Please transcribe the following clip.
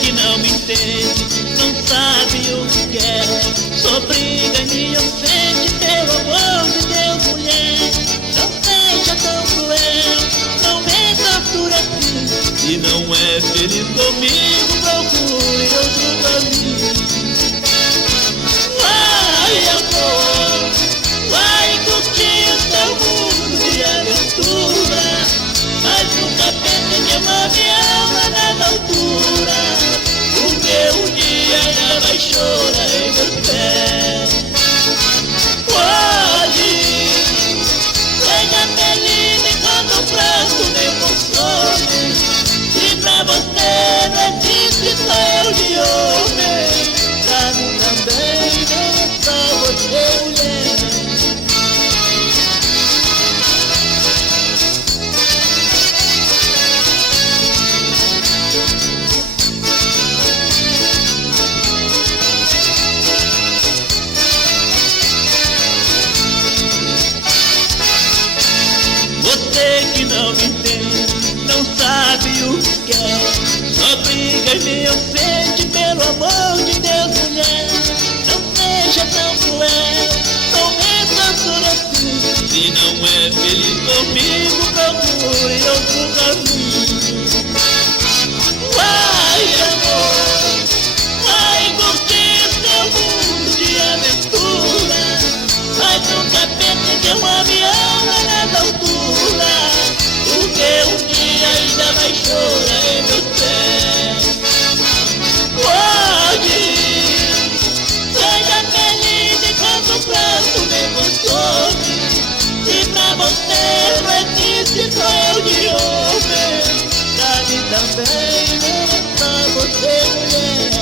que não me entende, não sabe o que quer. Só briga e me ofende, pelo amor de Deus, mulher. Não seja tão cruel, não me tortura assim. Se não é feliz comigo, procure outro caminho. Vai, amor, vai curtir o teu mundo de aventura, mas nunca pense que uma minha alma nessa altura, porque um dia ainda vai chorar em meus pés. Pode, seja feliz enquanto o pranto me consome. Se pra você não existe só eu de homem, pra mim também não é só você, mulher. Você que não me entende, não sabe o que quer. Só briga e me ofende, pelo amor de Deus, mulher. Não seja tão cruel, não me torture assim. Se não é feliz comigo, procure outro caminho. Vai, amor, vai curtir seu mundo de aventura, mas nunca pense que eu amo minha alma nessa altura, porque um dia ainda vai chorar em meus pés. Pode, seja feliz enquanto o pranto me consome. Se pra você não existe só eu de homem, pra mim também não é só você, mulher.